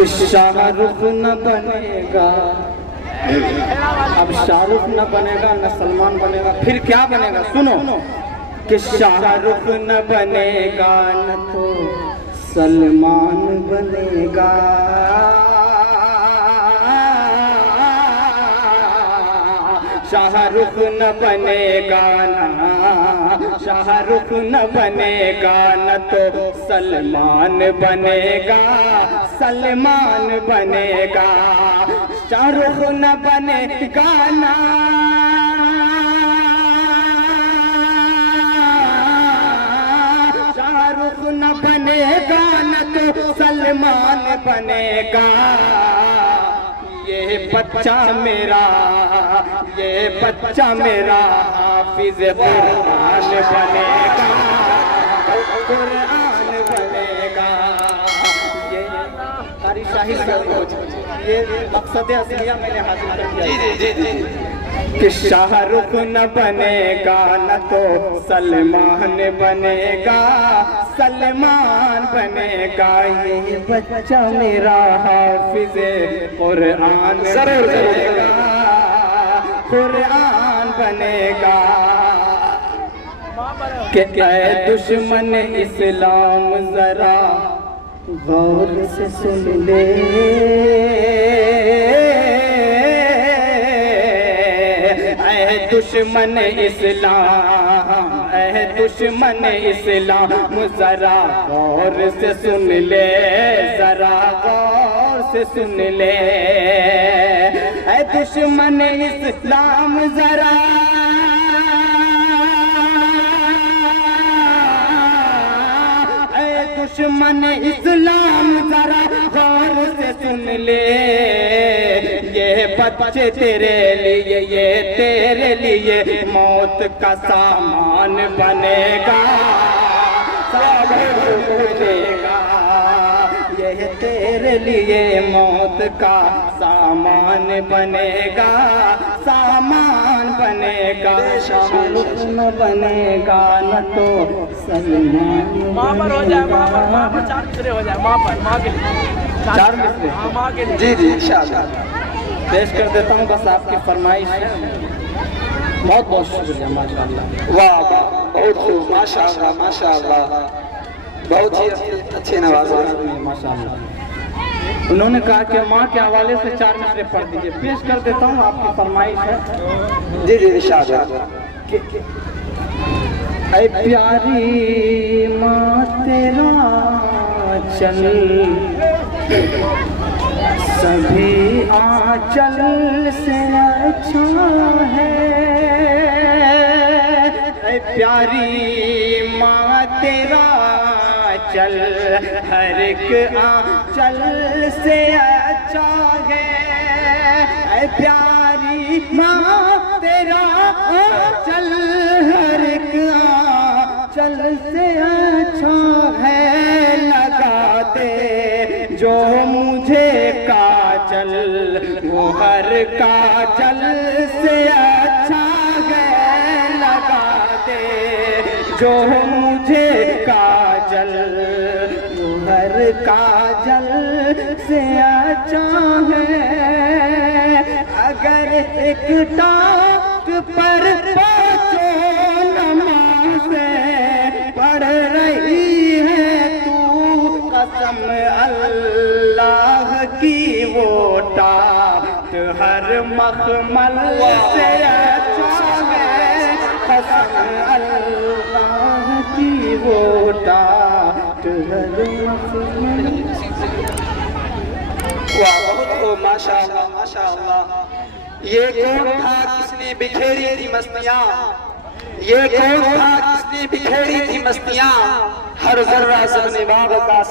कि शाहरुख न बनेगा, अब शाहरुख न बनेगा न सलमान बनेगा, फिर क्या बनेगा? सुनो कि शाहरुख न बनेगा न तो सलमान बनेगा, शाहरुख न बनेगा ना, शाहरुख न बनेगा न तो सलमान बनेगा, सलमान बनेगा। शाहरुख न बनेगा ना, शाहरुख न बनेगा न तो सलमान बनेगा। ये बच्चा मेरा, ये बच्चा मेरा हाफिज कुरान बनेगा, कुरान बनेगा। ये हमारी शाही सरगोज, ये मकसद असलिया मैंने हासिल कर दिया। जी जी जी कि शाहरुख न बनेगा न तो सलमान बनेगा, सलमान बनेगा। ये बच्चा मेरा हाफिज कुरान बनेगा, कुरान बनेगा। कि ऐ दुश्मन इस्लाम जरा गौर से सुन ले, दुश्मन इस्लाम, ऐ दुश्मन इस्लाम जरा गौर से सुन ले, जरा गौर से सुन ले। ऐ दुश्मन इस्लाम जरा, ऐ दुश्मन इस्लाम जरा गौर से सुन ले। ये बच्चे तेरे लिए, ये तेरे लिए मौत का सामान बनेगा, सामान बनेगा। ये तेरे लिए मौत का सामान बनेगा, सामान बनेगा। शाहरुख न बनेगा न तो सलमान बनेगा। चार मिसरे हो जाए, माँ पर, माँ के लिए चार मिसरे। हाँ, माँ के लिए। जी जी इंशाअल्लाह पेश कर देता हूँ, बस आपकी फरमाइश है। बहुत बहुत शुक्रिया, माशाअल्लाह। वाह वाह, बहुत खूब, माशाअल्लाह माशाअल्लाह, बहुत ही अच्छे नवाजा माशाअल्लाह। उन्होंने कहा कि माँ के हवाले से चार मिसरे पढ़ दीजिए, पेश कर देता हूँ, आपकी फरमाइश है। जी जी इंशाअल्लाह। ऐ प्यारी माँ तेरा चल सभी आंचल से अच्छा है। ऐ प्यारी माँ तेरा चल हर एक आंचल से अच्छा है। ऐ प्यारी माँ तेरा चल हर एक आंचल से अच्छा है। लगा दे जो मुझे काजल, वो हर काजल से अच्छा है। लगा दे जो मुझे काजल, वो हर काजल से अच्छा है। अगर एक टाक पर पाँचों नमाज़ें पढ़ रही है तू, कसम अल्लाह की वो टाक हर मखमल से अच्छा है। कसम अल्लाह की वो टाक हर मखमल। वाह, बहुत खूब, माशाअल्लाह माशाअल्लाह। ये कौन था किसने बिखेरी थी मस्तियाँ, ये कौन था किसने बिखेरी थी मस्तियाँ, हर जर्रा सबने बाग का